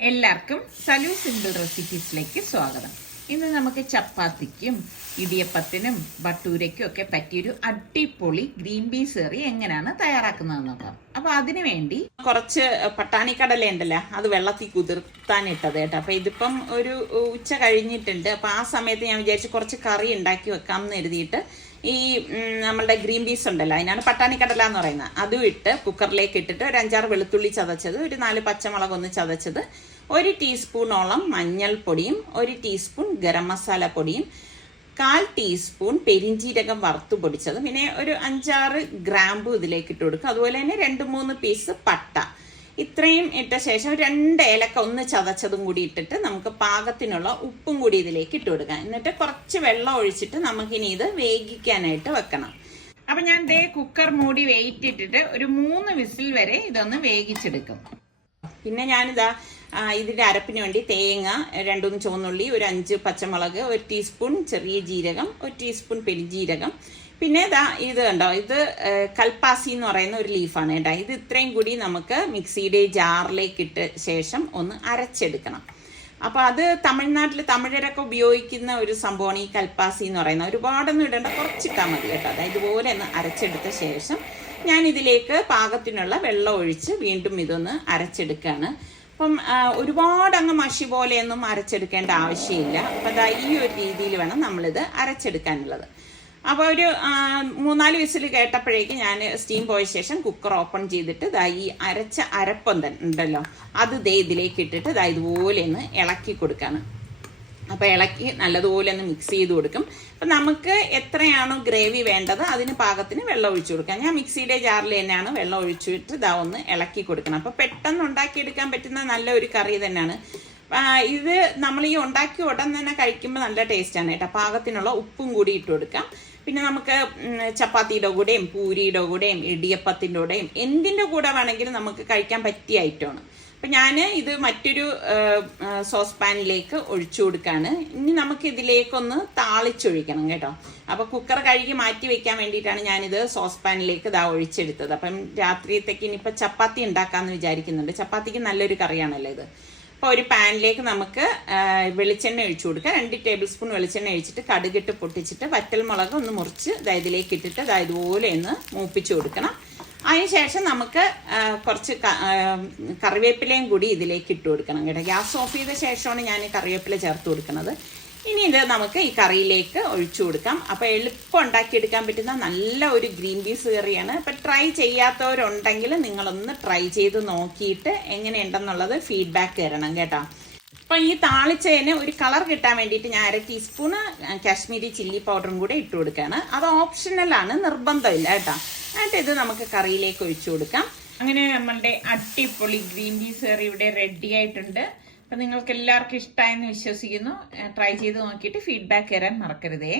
എല്ലാവർക്കും സലു സിമ്പിൾ റെസിപ്പീസിലേക്ക് സ്വാഗതം. ഇന്ന് നമുക്ക് ചപ്പാത്തിക്കും ഇടിയപ്പത്തിനും ബട്ടൂരയ്ക്കും ഒക്കെ പറ്റിയൊരു അടിപൊളി ഗ്രീൻ പീസ് കറി എങ്ങനെയാണ് തയ്യാറാക്കുന്നതെന്ന് നോക്കാം. അപ്പൊ അതിനു വേണ്ടി കുറച്ച് പട്ടാണിക്കടല ഉണ്ടല്ലോ, അത് വെള്ളത്തിൽ കുതിർത്താനിട്ടത് കേട്ടോ. അപ്പൊ ഇതിപ്പം ഒരു ഉച്ച കഴിഞ്ഞിട്ടുണ്ട്. അപ്പൊ ആ സമയത്ത് ഞാൻ വിചാരിച്ചു കുറച്ച് കറി ഉണ്ടാക്കി വെക്കാം എന്ന് എഴുതിയിട്ട് ഈ നമ്മളുടെ ഗ്രീൻ പീസ് ഉണ്ടല്ലോ, അതിനാണ് പട്ടാണിക്കടല എന്ന് പറയുന്നത്, അതും ഇട്ട് കുക്കറിലേക്ക് ഇട്ടിട്ട് ഒരു 5-6 വെളുത്തുള്ളി ചതച്ചത്, ഒരു 4 പച്ചമുളക് ഒന്ന് ചതച്ചത്, 1 ടീസ്പൂണോളം മഞ്ഞൾപ്പൊടിയും 1 ടീസ്പൂൺ ഗരം മസാല പൊടിയും 1/4 ടീസ്പൂൺ പെരിഞ്ചീരകം വറുത്ത് പൊടിച്ചത്, പിന്നെ ഒരു 5-6 ഗ്രാമ്പു ഇതിലേക്ക് ഇട്ട് കൊടുക്കുക. അതുപോലെ തന്നെ 2-3 പീസ് പട്ട, ഇത്രയും ഇട്ട ശേഷം 2 ഏലക്ക ഒന്ന് ചതച്ചതും കൂടി ഇട്ടിട്ട് നമുക്ക് പാകത്തിനുള്ള ഉപ്പും കൂടി ഇതിലേക്ക് ഇട്ട് കൊടുക്കാം. എന്നിട്ട് കുറച്ച് വെള്ളം ഒഴിച്ചിട്ട് നമുക്കിനി ഇത് വേവിക്കാനായിട്ട് വെക്കണം. അപ്പൊ ഞാൻ ദേ കുക്കർ മൂടി വെയിറ്റ് ഇട്ടിട്ട് ഒരു 3 വിസിൽ വരെ ഇതൊന്ന് വേവിച്ചെടുക്കും. പിന്നെ ഞാനിതാ ഇതിന്റെ അരപ്പിന് വേണ്ടി തേങ്ങ, 2 ചുവന്നുള്ളി, ഒരു 5 പച്ചമുളക്, 1 ടീസ്പൂൺ ചെറിയ ജീരകം, 1 ടീസ്പൂൺ പെരിഞ്ജീരകം, പിന്നെ ഇത് കണ്ടോ, ഇത് കൽപ്പാസി എന്ന് പറയുന്ന ഒരു ലീഫാണ് കേട്ടോ. ഇത് ഇത്രയും കൂടി നമുക്ക് മിക്സിയുടെ ജാറിലേക്ക് ഇട്ട ശേഷം ഒന്ന് അരച്ചെടുക്കണം. അപ്പൊ അത് തമിഴ്നാട്ടിൽ തമിഴരൊക്കെ ഉപയോഗിക്കുന്ന ഒരു സംഭവമാണ് ഈ കൽപ്പാസി എന്ന് പറയുന്നത്. ഒരുപാടൊന്നും ഇടേണ്ട, കുറച്ചിട്ടാൽ മതി കേട്ടോ. അതായത് ഇതുപോലെ ഒന്ന് അരച്ചെടുത്ത ശേഷം ഞാൻ ഇതിലേക്ക് പാകത്തിനുള്ള വെള്ളം ഒഴിച്ച് വീണ്ടും ഇതൊന്ന് അരച്ചെടുക്കുകയാണ്. അപ്പം ഒരുപാട് അങ്ങ് മഷി പോലെയൊന്നും അരച്ചെടുക്കേണ്ട ആവശ്യമില്ല. അപ്പം അതാ ഈ ഒരു രീതിയിൽ വേണം നമ്മളിത് അരച്ചെടുക്കാനുള്ളത്. അപ്പോൾ ഒരു 3-4 വിസിൽ കേട്ടപ്പോഴേക്ക് ഞാൻ സ്റ്റീം പോയ ശേഷം കുക്കർ ഓപ്പൺ ചെയ്തിട്ട് ഇതാ ഈ അരച്ച അരപ്പം ഉണ്ടല്ലോ, അത് ദേ ഇതിലേക്ക് ഇട്ടിട്ട് ഇതാ ഇതുപോലെ ഒന്ന് ഇളക്കി കൊടുക്കാണ്. അപ്പോൾ ഇളക്കി നല്ലതുപോലെ ഒന്ന് മിക്സ് ചെയ്ത് കൊടുക്കും. അപ്പം നമുക്ക് എത്രയാണോ ഗ്രേവി വേണ്ടത് അതിന് പാകത്തിന് വെള്ളം ഒഴിച്ചു കൊടുക്കാം. ഞാൻ മിക്സിയുടെ ജാറിൽ തന്നെയാണ് വെള്ളം ഒഴിച്ചിട്ട് ഇതാ ഒന്ന് ഇളക്കി കൊടുക്കണം. അപ്പോൾ പെട്ടെന്ന് ഉണ്ടാക്കിയെടുക്കാൻ പറ്റുന്ന നല്ലൊരു കറി തന്നെയാണ് ഇത്. നമ്മൾ ഈ ഉണ്ടാക്കി ഉടൻ തന്നെ കഴിക്കുമ്പോൾ നല്ല ടേസ്റ്റാണ് കേട്ടോ. പാകത്തിനുള്ള ഉപ്പും കൂടി ഇട്ട് കൊടുക്കാം. പിന്നെ നമുക്ക് ചപ്പാത്തിയുടെ കൂടെയും പൂരിയുടെ കൂടെയും ഇടിയപ്പത്തിൻ്റെ കൂടെയും എന്തിൻ്റെ കൂടെ വേണമെങ്കിലും നമുക്ക് കഴിക്കാൻ പറ്റിയ ഐറ്റമാണ്. അപ്പം ഞാൻ ഇത് മറ്റൊരു സോസ് പാനിലേക്ക് ഒഴിച്ചു കൊടുക്കുകയാണ്. ഇനി നമുക്ക് ഇതിലേക്കൊന്ന് താളിച്ചൊഴിക്കണം കേട്ടോ. അപ്പോൾ കുക്കർ കഴുകി മാറ്റി വെക്കാൻ വേണ്ടിയിട്ടാണ് ഞാനിത് സോസ് പാനിലേക്ക് ഇതാ ഒഴിച്ചെടുത്തത്. അപ്പം രാത്രിയത്തേക്ക് ഇനിയിപ്പോൾ ചപ്പാത്തി ഉണ്ടാക്കാമെന്ന് വിചാരിക്കുന്നുണ്ട്. ചപ്പാത്തിക്ക് നല്ലൊരു കറിയാണല്ലോ ഇത്. അപ്പോൾ ഒരു പാനിലേക്ക് നമുക്ക് വെളിച്ചെണ്ണ ഒഴിച്ചു കൊടുക്കുക. 2 ടേബിൾ സ്പൂൺ വെളിച്ചെണ്ണ ഒഴിച്ചിട്ട് കടുകിട്ട് പൊട്ടിച്ചിട്ട് വറ്റൽമുളക് ഒന്ന് മുറിച്ച് ഇതിലേക്ക് ഇട്ടിട്ട് ഇതുപോലെ ഒന്ന് മൂപ്പിച്ചു കൊടുക്കണം. അതിനുശേഷം നമുക്ക് കുറച്ച് കറിവേപ്പിലയും കൂടി ഇതിലേക്ക് ഇട്ട് കൊടുക്കണം കേട്ടോ. ഗ്യാസ് ഓഫ് ചെയ്ത ശേഷമാണ് ഞാൻ കറിവേപ്പില ചേർത്ത് കൊടുക്കുന്നത്. ഇനി ഇത് നമുക്ക് ഈ കറിയിലേക്ക് ഒഴിച്ചു കൊടുക്കാം. അപ്പോൾ എളുപ്പം ഉണ്ടാക്കിയെടുക്കാൻ പറ്റുന്ന നല്ല ഒരു ഗ്രീൻ പീസ് കറിയാണ്. അപ്പം ട്രൈ ചെയ്യാത്തവരുണ്ടെങ്കിൽ നിങ്ങളൊന്ന് ട്രൈ ചെയ്ത് നോക്കിയിട്ട് എങ്ങനെയുണ്ടെന്നുള്ളത് ഫീഡ്ബാക്ക് തരണം കേട്ടോ. അപ്പം ഈ താളിച്ചതിന് ഒരു കളർ കിട്ടാൻ വേണ്ടിയിട്ട് ഞാൻ 1/2 ടീസ്പൂണ് കാശ്മീരി ചില്ലി പൗഡറും കൂടെ ഇട്ട് കൊടുക്കുകയാണ്. അത് ഓപ്ഷണലാണ്, നിർബന്ധമില്ല കേട്ടോ. എന്നിട്ട് ഇത് നമുക്ക് കറിയിലേക്ക് ഒഴിച്ചു കൊടുക്കാം. അങ്ങനെ നമ്മളുടെ അടിപൊളി ഗ്രീൻ പീസ് കറി ഇവിടെ റെഡി ആയിട്ടുണ്ട്. അപ്പം നിങ്ങൾക്ക് എല്ലാവർക്കും ഇഷ്ടമായെന്ന് വിശ്വസിക്കുന്നു. ട്രൈ ചെയ്ത് നോക്കിയിട്ട് ഫീഡ്ബാക്ക് തരാൻ മറക്കരുതേ.